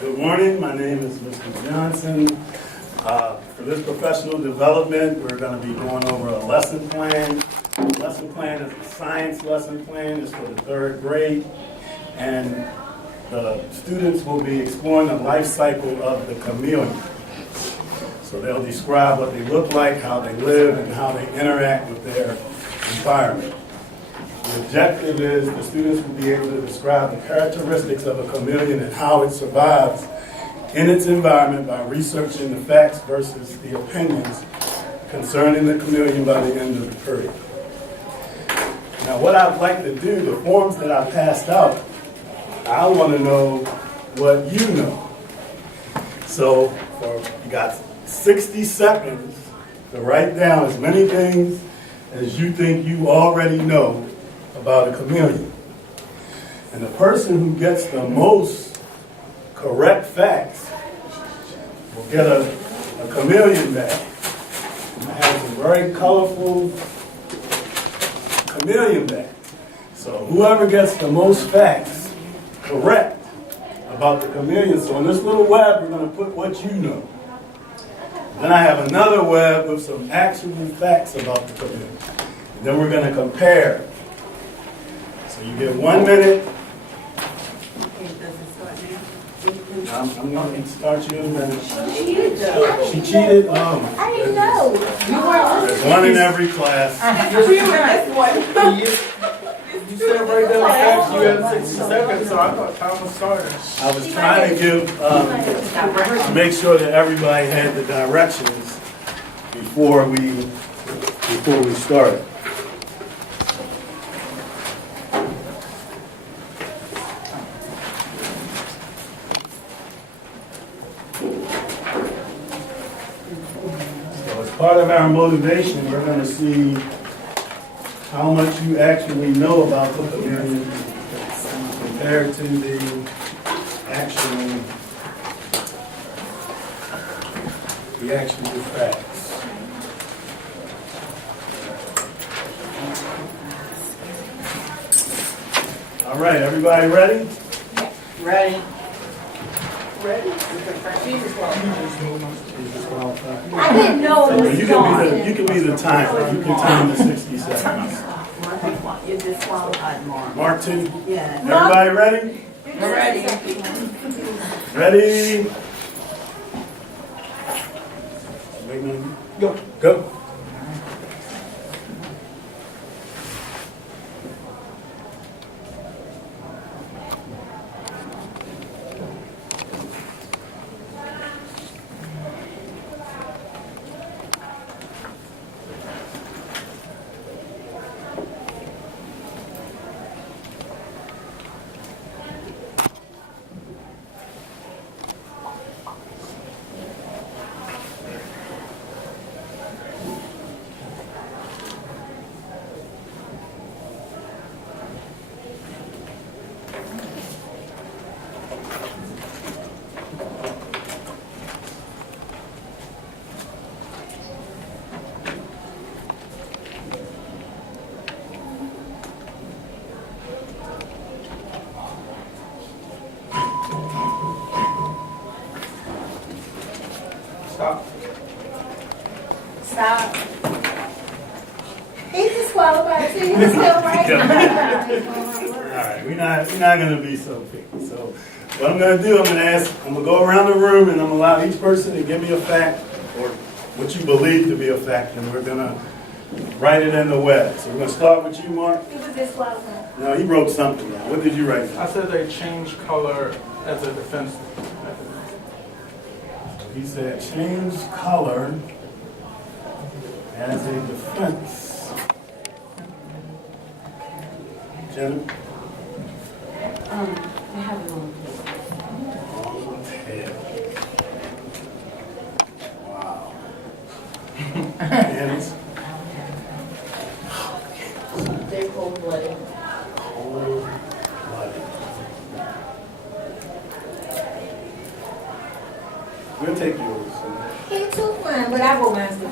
Good morning, my name is Mr. Johnson. For this professional development, we're going to be going over a lesson plan. The lesson plan is a science lesson plan. It's for the 3rd grade. And the students will be exploring the life cycle of the chameleon. So they'll describe what they look like, how they live, and how they interact with their environment. The objective is the students will be able to describe the characteristics of a chameleon and how it survives in its environment by researching the facts versus the opinions concerning the chameleon by the end of the period. Now, what I'd like to do, the forms that I passed out, I want to know what you know. So you got 60 seconds to write down as many things as you think you already know about a chameleon. And the person who gets the most correct facts will get a chameleon bag. It has a very colorful chameleon bag. So whoever gets the most facts correct about the chameleon, so in this little web we're going to put what you know. Then I have another web with some actual facts about the chameleon. And then we're going to compare. So you get 1 minute. I'm going to start you in a minute. She cheated though. She cheated? I didn't know. There's one in every class. You said right there, facts, you had 60 seconds, so I thought time was starting. I was trying to give, make sure that everybody had the directions before we started. So as part of our motivation, we're going to see how much you actually know about the chameleon compared to the actual facts. All right, everybody ready? Ready. Ready? I didn't know it was gone. You can be the timer. You can time the 60 seconds. You're disqualified, Mark. Mark 2. Yeah. Everybody ready? We're ready. Ready? Wait a minute. Go. Go. Stop. He's disqualified too. He's still right. All right, we're not going to be so picky. So what I'm going to do, I'm going to go around the room and I'm going to allow each person to give me a fact or what you believe to be a fact, and we're going to write it in the web. So we're going to start with you, Mark. He was disqualified. No, he wrote something down. What did you write down? I said they change color as a defense mechanism. He said change color as a defense. Jenna? I have it on. Long tail. Wow. Dennis? They're cold-blooded. Cold-blooded. We'll take yours. He's too fun, but I wrote mine too.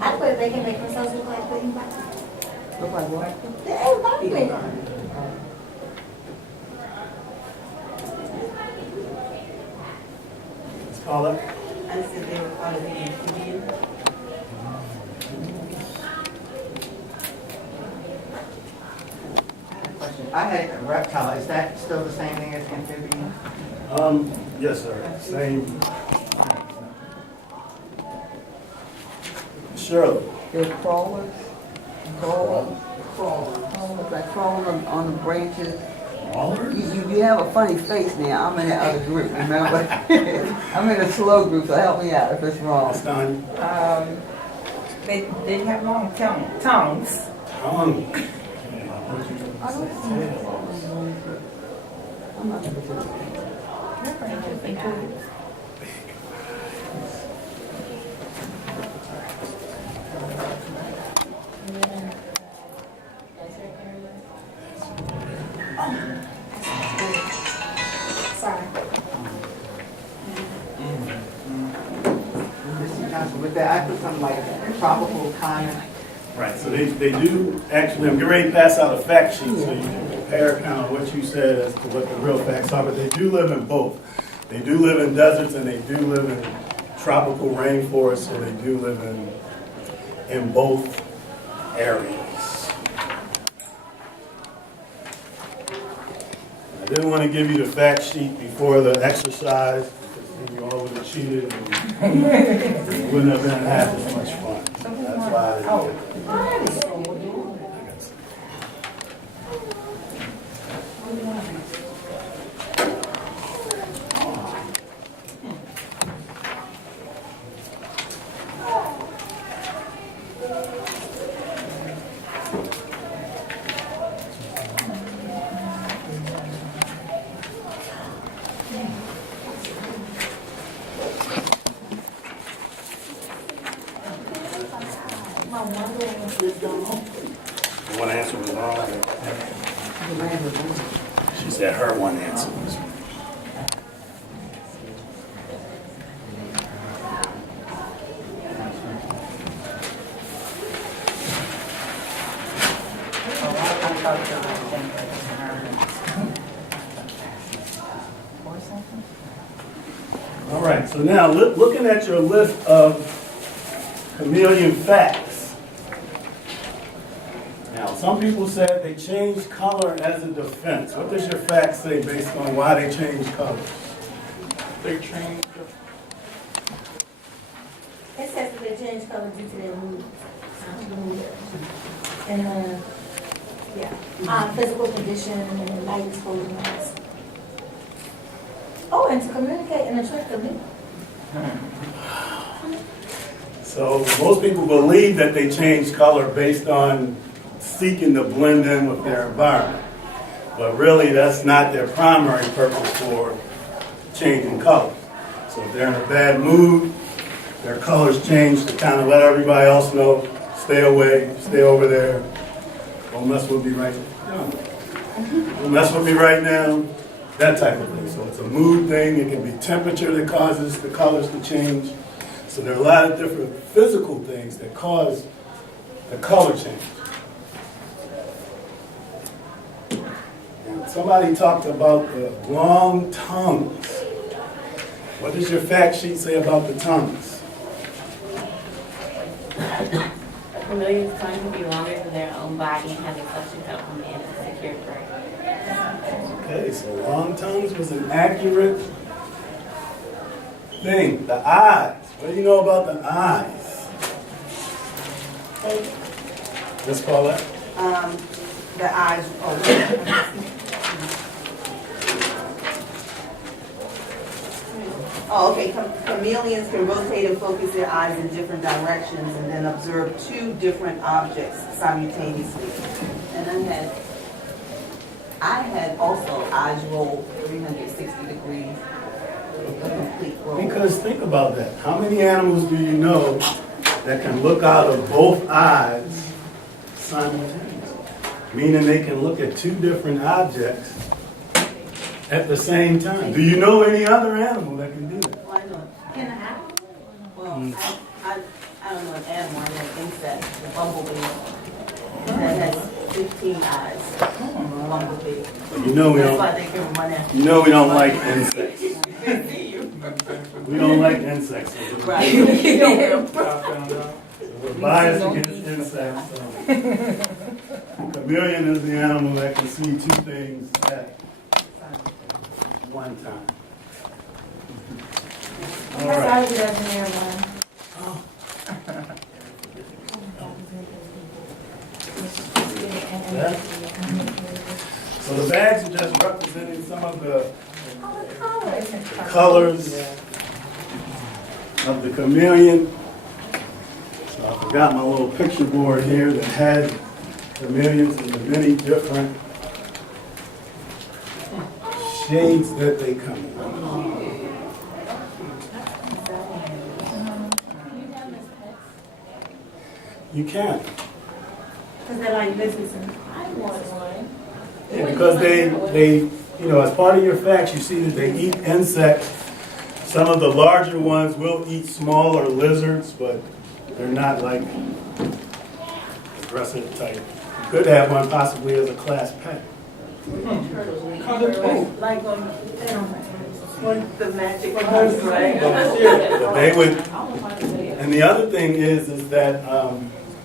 I put they can make themselves look like pudding pie. Look like what? Everybody. Paula? I said they were part of the amphibian. I had a reptile. Is that still the same thing as amphibian? Yes, sir. Same. Shirley? They're crawlers, crawlers, like crawling on the branches. Crawlers? You have a funny face now. I'm in the other group, remember? I'm in the slow group, so help me out if it's wrong. It's done. They have long tongues. Tongue. I don't see it. I'm not sure. Sorry. Mr. Johnson, with that, I put something like tropical climate. Right, so they do, actually, I'm getting ready to pass out a fact sheet so you can compare kind of what you said as to what the real facts are, but they do live in both. They do live in deserts and they do live in tropical rainforests, so they do live in both areas. I didn't want to give you the fact sheet before the exercise because then you all would have cheated and it wouldn't have been half as much fun. That's why I didn't do it. The one answer was wrong. She said her one answer was wrong. All right, so now looking at your list of chameleon facts. Now, some people said they changed color as a defense. What does your fact say based on why they changed color? They changed. It says that they changed color due to their mood. And, physical condition and light exposure. and all that. Oh, and to communicate and attract them. So most people believe that they changed color based on seeking to blend in with their environment. But really, that's not their primary purpose for changing colors. So if they're in a bad mood, their colors change to kind of let everybody else know, stay away, stay over there. Don't mess with me right now. Don't mess with me right now. That type of thing. So it's a mood thing. It can be temperature that causes the colors to change. So there are a lot of different physical things that cause the color change. And somebody talked about the long tongues. What does your fact sheet say about the tongues? A chameleon's tongue can be longer than their own body and has a suction cup on the end to secure prey. Okay, so long tongues was an accurate thing. The eyes. What do you know about the eyes? Let's call that. The eyes, okay. Chameleons can rotate and focus their eyes in different directions and then observe two different objects simultaneously. And I had also eyes roll 360 degrees, a complete roll. Because think about that. How many animals do you know that can look out of both eyes simultaneously? Meaning they can look at two different objects at the same time. Do you know any other animal that can do that? Well, I know. Can I have? Well, I don't know an animal, I know an insect, the bumblebee, that has 15 eyes. Bumblebee. You know we That's why don't. they can run after You know we don't like insects. you. We We don't like insects. So we're biased against insects. So. Chameleon is the animal that can see two things at one time. All That's right. all he does in there, man. Yeah. So the bags are just representing some of the colors of the chameleon. So I forgot my little picture board here that had chameleons in the many different shades that they come in. You can. Because they're like business. I want one. Yeah, because they, you know, as part of your facts, you see that they eat insects. Some of the larger ones will eat smaller lizards, but they're not like aggressive type. You could have one possibly as a class pet. Like on The magic ones, right? But they would, and the other thing is that,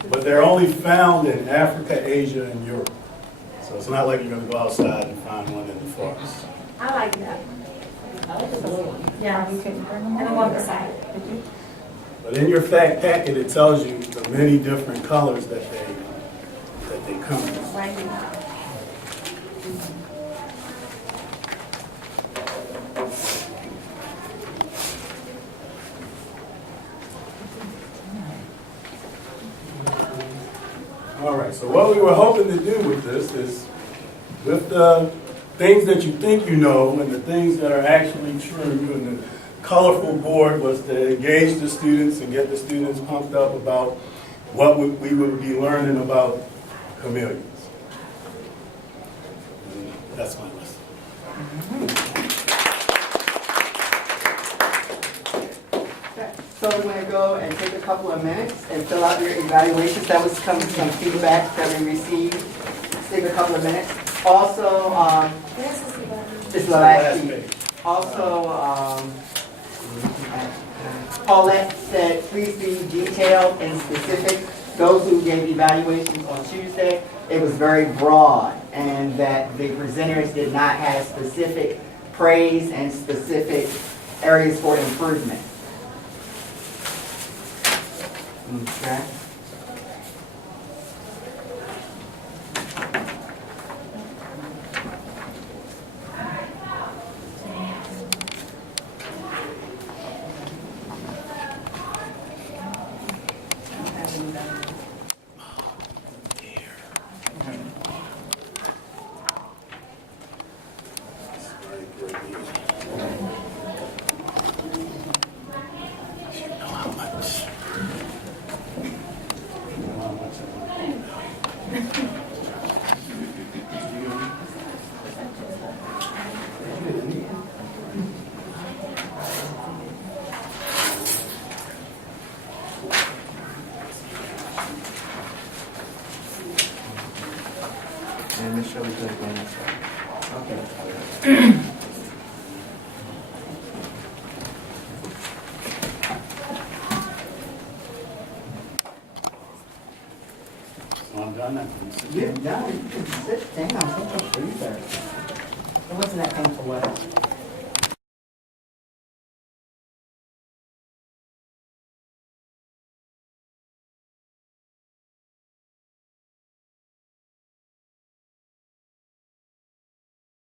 but they're only found in Africa, Asia, and Europe. So it's not like you're going to go outside and find one in the forest. I like that. Yeah, you can. And the one beside it. But in your fact packet, it tells you the many different colors that they come in. Right now. All right, so what we were hoping to do with this is, with the things that you think you know and the things that are actually true, and the colorful board was to engage the students and get the students pumped up about what we would be learning about chameleons. And that's my lesson. So we're going to go and take a couple of minutes and fill out your evaluations. That was some feedback that we received. Let's take a couple of minutes. Also, this is the last sheet. Also, Paulette said, please be detailed and specific. Those who gave evaluations on Tuesday, it was very broad, and that the presenters did not have specific praise and specific areas for improvement. Okay. And Miss Shirley put it down this way. Okay. So I'm done now. You're done. You can sit down. Take a breather. It wasn't that painful, was it?